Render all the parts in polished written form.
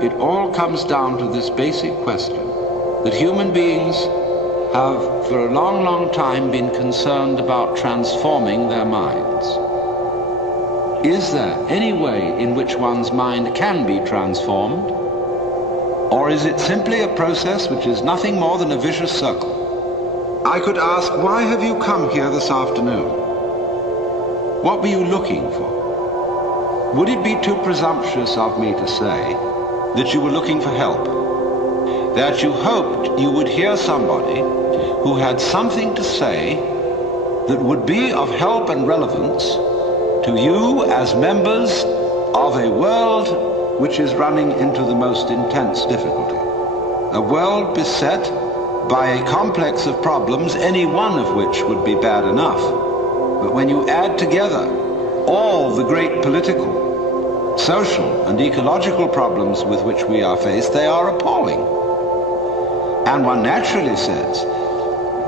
It all comes down to this basic question that human beings have for a long, long time been concerned about transforming their minds. Is there any way in which one's mind can be transformed? Or is it simply a process which is nothing more than a vicious circle? I could ask, why have you come here this afternoon? What were you looking for? Would it be too presumptuous of me to say that you were looking for help? That you hoped you would hear somebody who had something to say that would be of help and relevance to you as members of a world which is running into the most intense difficulty. A world beset by a complex of problems, any one of which would be bad enough. But when you add together all the great political, social, and ecological problems with which we are faced, they are appalling. And one naturally says,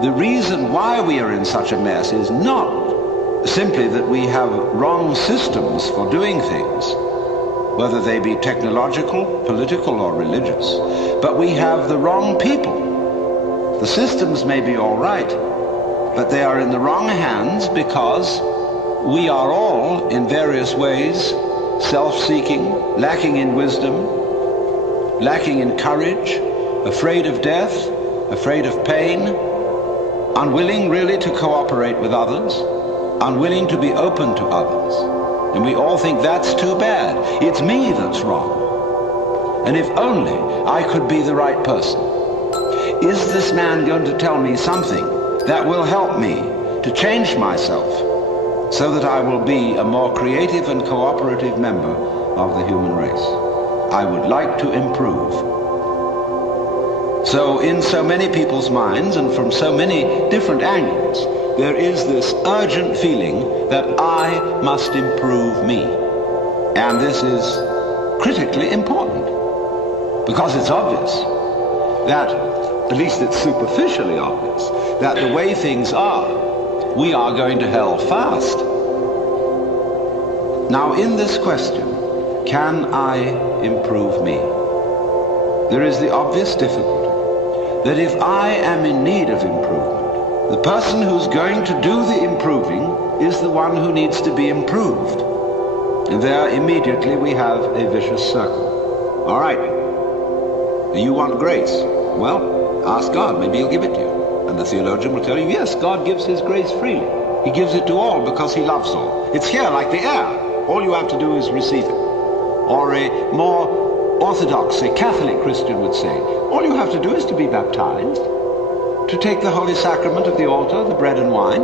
the reason why we are in such a mess is not simply that we have wrong systems for doing things, whether they be technological, political, or religious, but we have the wrong people. The systems may be all right, but they are in the wrong hands because we are all, in various ways, self-seeking, lacking in wisdom, lacking in courage, afraid of death, afraid of pain, unwilling really to cooperate with others, unwilling to be open to others. And we all think that's too bad. It's me that's wrong. And if only I could be the right person. Is this man going to tell me something that will help me to change myself so that I will be a more creative and cooperative member of the human race? I would like to improve. So in so many people's minds and from so many different angles, there is this urgent feeling that I must improve me. And this is critically important because it's obvious that, at least it's superficially obvious, that the way things are, we are going to hell fast. Now in this question, can I improve me? There is the obvious difficulty that if I am in need of improvement, the person who's going to do the improving is the one who needs to be improved. And there immediately we have a vicious circle. All right, you want grace? Well, ask God, maybe he'll give it to you. And the theologian will tell you, yes, God gives his grace freely. He gives it to all because he loves all. It's here like the air. All you have to do is receive it. Or a more orthodox, a Catholic Christian would say, all you have to do is to be baptized, to take the holy sacrament of the altar, the bread and wine,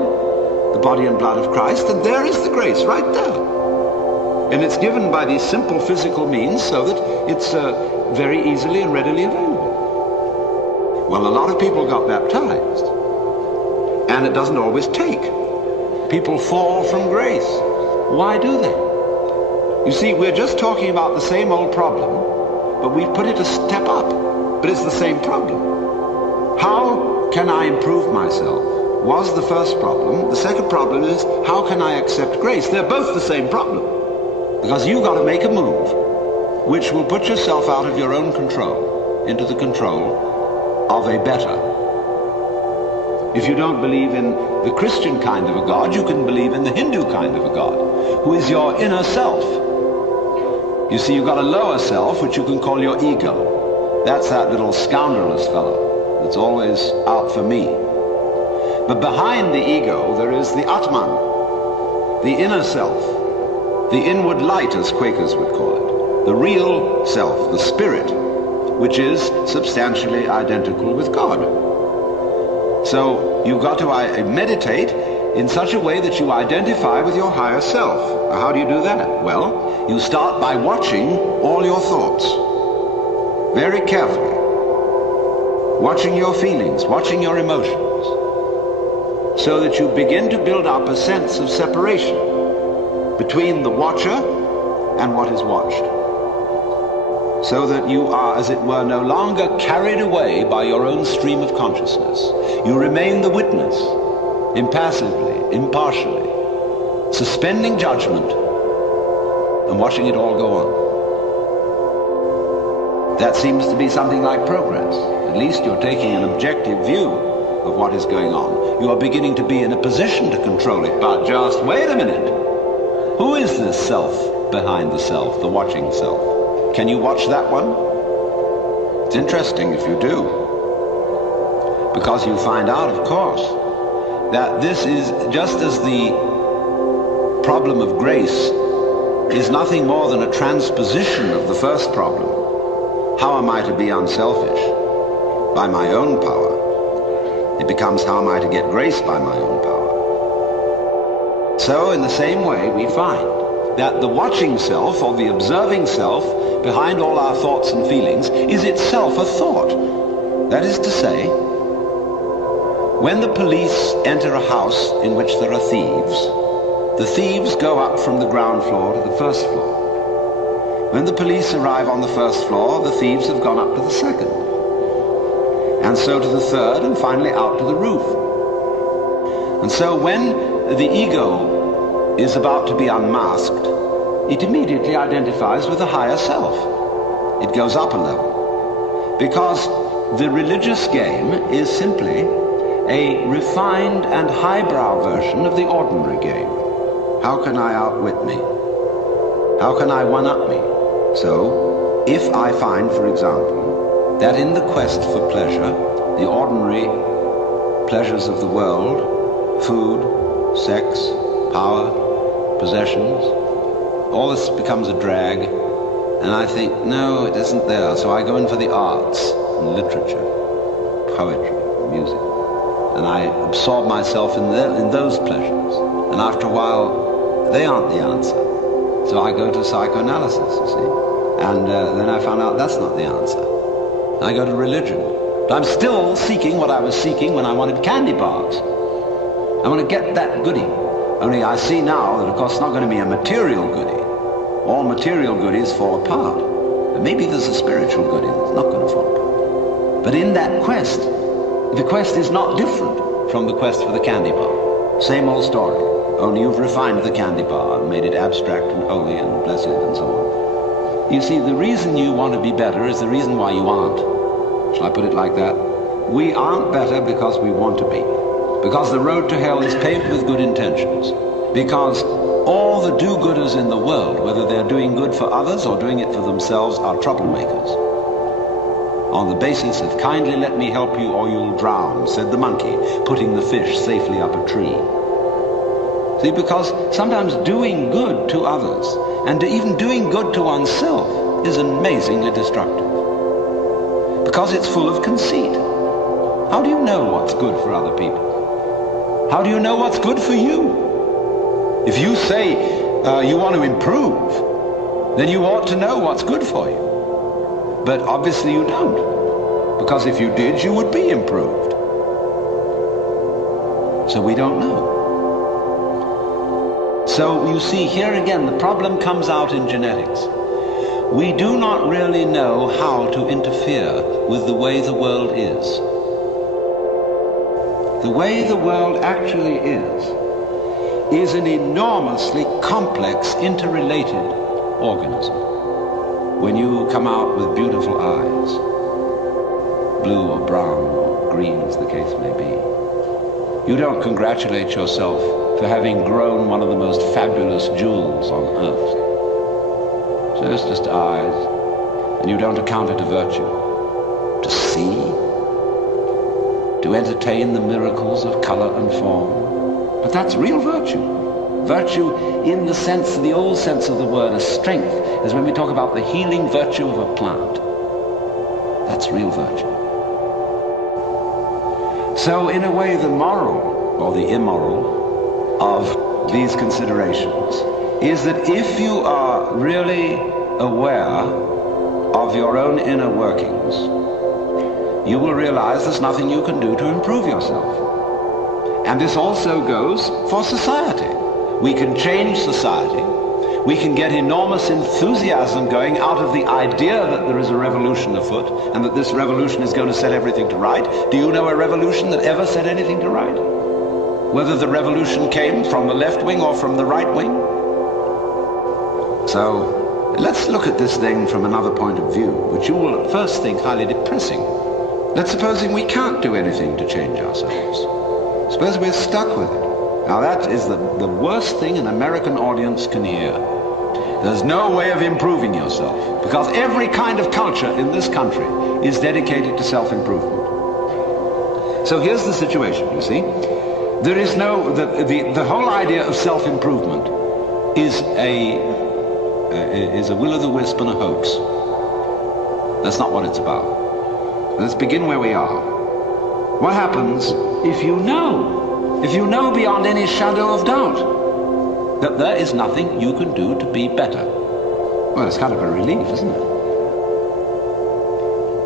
the body and blood of Christ, and there is the grace right there. And it's given by these simple physical means so that it's very easily and readily available. Well, a lot of people got baptized, and it doesn't always take. People fall from grace. Why do they? You see, we're just talking about the same old problem, but we've put it a step up, but it's the same problem. How can I improve myself was the first problem. The second problem is, how can I accept grace? They're both the same problem. Because you've got to make a move which will put yourself out of your own control into the control of a better. If you don't believe in the Christian kind of a God, you can believe in the Hindu kind of a God, who is your inner self. You see, you've got a lower self, which you can call your ego. That's that little scoundrelous fellow that's always out for me. But behind the ego, there is the Atman, the inner self, the inward light, as Quakers would call it, the real self, the spirit, which is substantially identical with God. So you've got to meditate in such a way that you identify with your higher self. How do you do that? Well, you start by watching all your thoughts very carefully, watching your feelings, watching your emotions, so that you begin to build up a sense of separation between the watcher and what is watched, so that you are, as it were, no longer carried away by your own stream of consciousness. You remain the witness, impassively, impartially, suspending judgment and watching it all go on. That seems to be something like progress. At least you're taking an objective view of what is going on. You are beginning to be in a position to control it. But just wait a minute. Who is this self behind the self, the watching self? Can you watch that one? It's interesting if you do. Because you find out, of course, that this is just as the problem of grace is nothing more than a transposition of the first problem. How am I to be unselfish? By my own power. It becomes how am I to get grace by my own power. So in the same way we find that the watching self or the observing self behind all our thoughts and feelings is itself a thought. That is to say, when the police enter a house in which there are thieves, the thieves go up from the ground floor to the first floor. When the police arrive on the first floor, the thieves have gone up to the second, and so to the third, and finally out to the roof. And so when the ego is about to be unmasked, it immediately identifies with the higher self. It goes up a level. Because the religious game is simply a refined and highbrow version of the ordinary game. How can I outwit me? How can I one-up me? So, if I find, for example, that in the quest for pleasure, the ordinary pleasures of the world, food, sex, power, possessions, all this becomes a drag, and I think, no, it isn't there. So I go in for the arts, and literature, poetry, music, and I absorb myself in those pleasures. And after a while, they aren't the answer. So I go to psychoanalysis, you see. And then I found out that's not the answer. I go to religion. But I'm still seeking what I was seeking when I wanted candy bars. I want to get that goodie. Only I see now that, of course, it's not going to be a material goodie. All material goodies fall apart. But maybe there's a spiritual goodie that's not going to fall apart. But in that quest, the quest is not different from the quest for the candy bar. Same old story. Only you've refined the candy bar and made it abstract and holy and blessed and so on. You see, the reason you want to be better is the reason why you aren't. Shall I put it like that? We aren't better because we want to be. Because the road to hell is paved with good intentions. Because all the do-gooders in the world, whether they're doing good for others or doing it for themselves, are troublemakers. On the basis of kindly let me help you or you'll drown, said the monkey, putting the fish safely up a tree. See, because sometimes doing good to others and even doing good to oneself is amazingly destructive. Because it's full of conceit. How do you know what's good for other people? How do you know what's good for you? If you say you want to improve, then you ought to know what's good for you. But obviously you don't. Because if you did, you would be improved. So we don't know. So you see, here again, the problem comes out in genetics. We do not really know how to interfere with the way the world is. The way the world actually is an enormously complex, interrelated organism. When you come out with beautiful eyes, blue or brown or green as the case may be, you don't congratulate yourself for having grown one of the most fabulous jewels on earth. So it's just eyes, and you don't account it a virtue. To see, to entertain the miracles of color and form. But that's real virtue. Virtue in the sense, the old sense of the word, as strength, is when we talk about the healing virtue of a plant. That's real virtue. So in a way, the moral, or the immoral, of these considerations is that if you are really aware of your own inner workings, you will realize there's nothing you can do to improve yourself. And this also goes for society. We can change society. We can get enormous enthusiasm going out of the idea that there is a revolution afoot and that this revolution is going to set everything to right. Do you know a revolution that ever set anything to right? Whether the revolution came from the left wing or from the right wing? So Let's look at this thing from another point of view, which you will at first think highly depressing. Let's supposing we can't do anything to change ourselves. Suppose we're stuck with it. Now that is the worst thing an American audience can hear. There's no way of improving yourself, because every kind of culture in this country is dedicated to self-improvement. So here's the situation, you see. There is no, the whole idea of self-improvement is a will-o'-the-wisp and a hoax. That's not what it's about. Let's begin where we are. What happens if you know beyond any shadow of doubt that there is nothing you can do to be better? Well, it's kind of a relief, isn't it?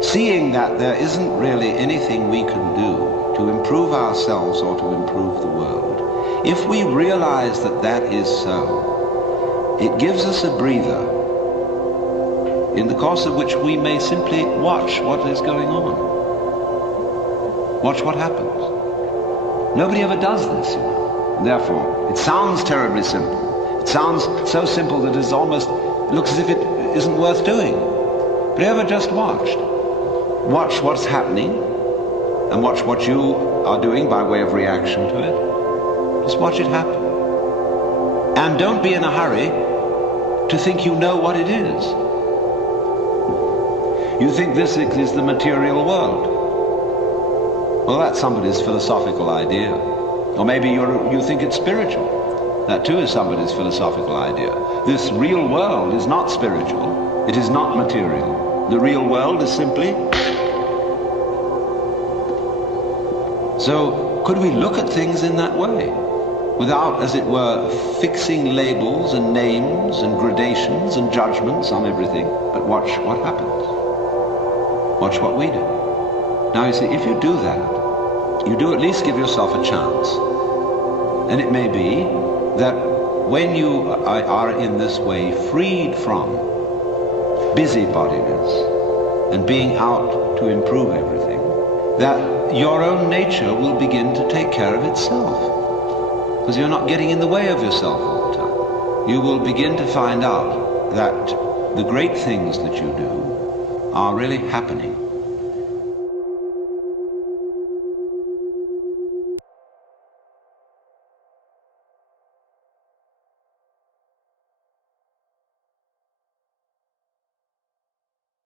Seeing that there isn't really anything we can do to improve ourselves or to improve the world, if we realize that that is so, it gives us a breather in the course of which we may simply watch what is going on. Watch what happens. Nobody ever does this, you know. Therefore, it sounds terribly simple. It sounds so simple that it looks as if it isn't worth doing. But ever just watched? Watch what's happening and watch what you are doing by way of reaction to it. Just watch it happen. And don't be in a hurry to think you know what it is. You think this is the material world. Well, that's somebody's philosophical idea. Or maybe you think it's spiritual. That too is somebody's philosophical idea. This real world is not spiritual. It is not material. The real world is simply... So, could we look at things in that way? Without, as it were, fixing labels and names and gradations and judgments on everything, but watch what happens. Watch what we do. Now you see, if you do that, you do at least give yourself a chance. And it may be that when you are in this way freed from busybodiness and being out to improve everything, that your own nature will begin to take care of itself. Because you're not getting in the way of yourself all the time. You will begin to find out that the great things that you do are really happening.